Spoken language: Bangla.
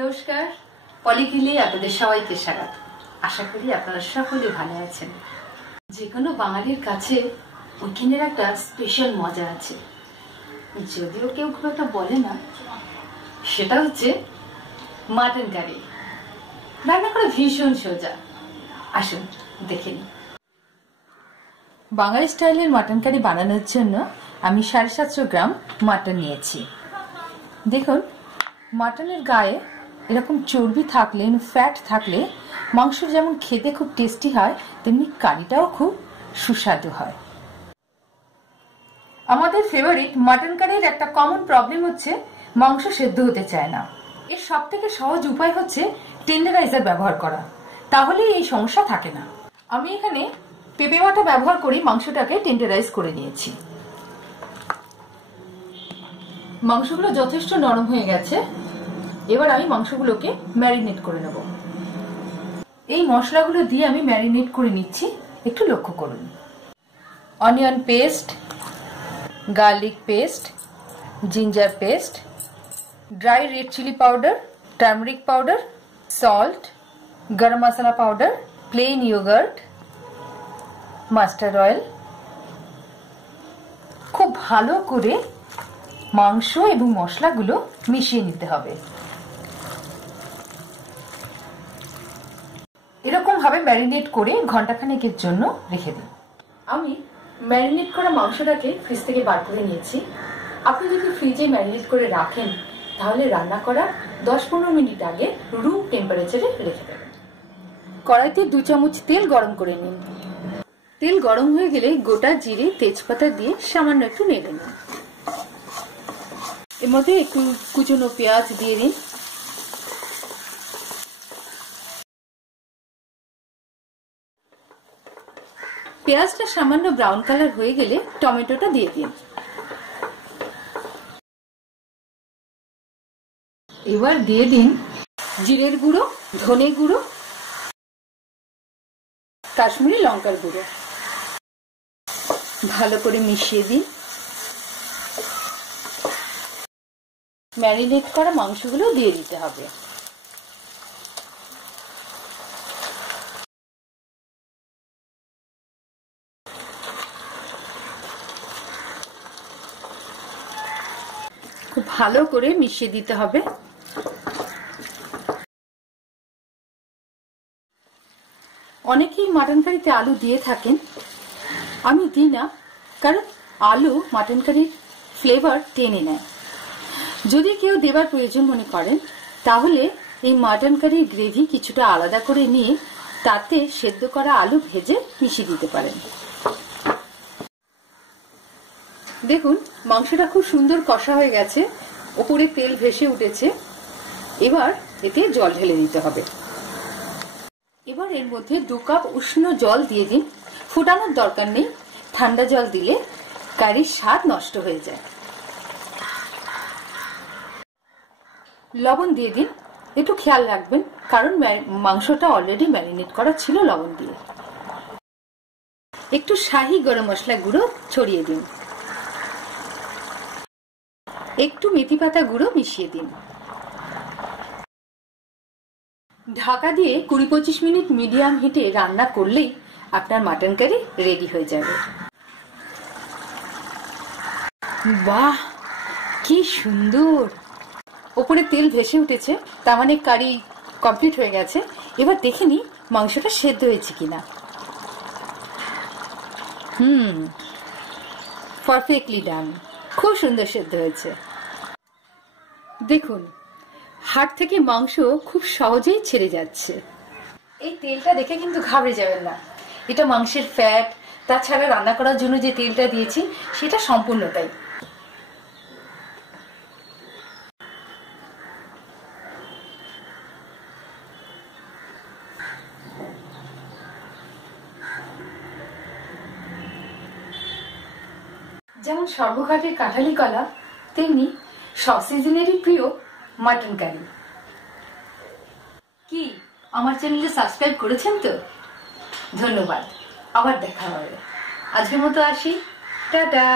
নমস্কার, পলিকিলে আপনাদের সবাইকে স্বাগত। আশা করি আপনারা সকলে ভালো আছেন। যে কোনো বাঙালির কাছে উইকেন্ডের একটা স্পেশাল মজা আছে, যদিও কেউ খুব একটা বলে না। সেটা হচ্ছে মাটন কারি। রান্না করা ভীষণ সোজা, আসুন দেখে নিন। বাঙালি স্টাইলের মাটন কারি বানানোর জন্য আমি 750 গ্রাম মাটন নিয়েছি। দেখুন, মাটনের গায়ে এরকম চর্বি থাকলে, ফ্যাট থাকলে মাংস যেমন খেতে খুব টেস্টি হয়, তেমনি কারিটাও খুব সুস্বাদু হয়। আমাদের ফেভারিট মাটন কারির একটা কমন প্রবলেম হচ্ছে মাংস সেদ্ধ হতে চায় না। এর সব থেকে সহজ উপায় হচ্ছে টেন্ডারাইজার ব্যবহার করা, তাহলে এই সমস্যা থাকে না। আমি এখানে পেঁপে বাটা ব্যবহার করি মাংসটাকে টেন্ডারাইজ করে নিয়েছি। মাংসগুলো যথেষ্ট নরম হয়ে গেছে। এবার আমি মাংসগুলোকে ম্যারিনেট করে নেব। এই মশলাগুলো দিয়ে আমি ম্যারিনেট করে নিচ্ছি, একটু লক্ষ্য করুন। Onion paste, garlic paste, ginger paste, dry red chilli powder, turmeric powder, salt, garam masala powder, plain yogurt, mustard oil. খুব ভালো করে মাংস এবং মশলাগুলো মিশিয়ে নিতে হবে। এরকম ভাবে ম্যারিনেট করে ঘন্টাখানেকের জন্য রেখে দিন। আমি ম্যারিনেট করা মাংসটাকে ফ্রিজ থেকে বার করে নিয়েছি। আপনি যদি ফ্রিজে ম্যারিনেট করে রাখেন, তাহলে রান্না করার 10-15 মিনিট আগে রুম টেম্পারেচারে রেখে দেবেন। কড়াইতে 2 চামচ তেল গরম করে নিন। তেল গরম হয়ে গেলে গোটা জিরে, তেজপাতা দিয়ে সামান্য একটু নেড়ে নিন। এর মধ্যে একটু কুচনো পেঁয়াজ দিয়ে দিন। পেঁয়াজটা সামান্য ব্রাউন কালার হয়ে গেলে টমেটোটা দিয়ে দিন। এবার দিয়ে দিন জিরের গুঁড়ো, ধনে গুঁড়ো, কাশ্মীরি লঙ্কার গুঁড়ো। ভালো করে মিশিয়ে দিন। ম্যারিনেট করা মাংসগুলো দিয়ে দিতে হবে। খুব ভালো করে মিশিয়ে দিতে হবে। অনেকেই মাটন কারিতে আলু দিয়ে থাকেন, আমি দিই না, কারণ আলু মাটন কারির ফ্লেভার টেনে নেয়। যদি কেউ দেবার প্রয়োজন মনে করেন, তাহলে এই মাটন কারির গ্রেভি কিছুটা আলাদা করে নিয়ে তাতে সেদ্ধ করা আলু ভেজে মিশিয়ে দিতে পারেন। দেখুন, মাংসটা খুব সুন্দর কষা হয়ে গেছে, উপরে তেল ভেসে উঠেছে। এবার এতে জল ঢেলে দিতে হবে। এবার এর মধ্যে 2 কাপ উষ্ণ জল দিয়ে দিন। ফোটানোর দরকার নেই, ঠান্ডা জল দিলে কারির স্বাদ নষ্ট হয়ে যায়। লবণ দিয়ে দিন, একটু খেয়াল রাখবেন, কারণ মাংসটা অলরেডি ম্যারিনেট করা ছিল লবণ দিয়ে। একটু শাহি গরম মশলা গুঁড়ো ছড়িয়ে দিন। একটু মেথি পাতা গুঁড়ো মিশিয়ে দিন। ঢাকা দিয়ে 20-25 মিনিট মিডিয়াম হিটে রান্না করলেই আপনার মাটন কারি রেডি হয়ে যাবে। বাহ, কি সুন্দর! উপরে তেল ভেসে উঠেছে, তার মানে কারি কমপ্লিট হয়ে গেছে। এবার দেখে নি মাংসটা সেদ্ধ হয়েছে কিনা। পারফেক্টলি ডান, খুব সুন্দর সেদ্ধ হয়েছে। দেখুন, হাড় থেকে মাংস খুব সহজেই ছেড়ে যাচ্ছে। এই তেলটা দেখে কিন্তু ঘাবড়ে যাবেন না, এটা মাংসের ফ্যাট। তাছাড়া রান্না করার জন্য যে তেলটা দিয়েছি সেটা সম্পূর্ণটাই। যেমন সর্বঘাটের কাঁঠালি কলা, তেমনি সব সিজনেরই প্রিয় মাটন কারি। কি আমার চ্যানেলে সাবস্ক্রাইব করেছেন তো? ধন্যবাদ, আবার দেখা হবে। আজকের মতো আসি, টাটা।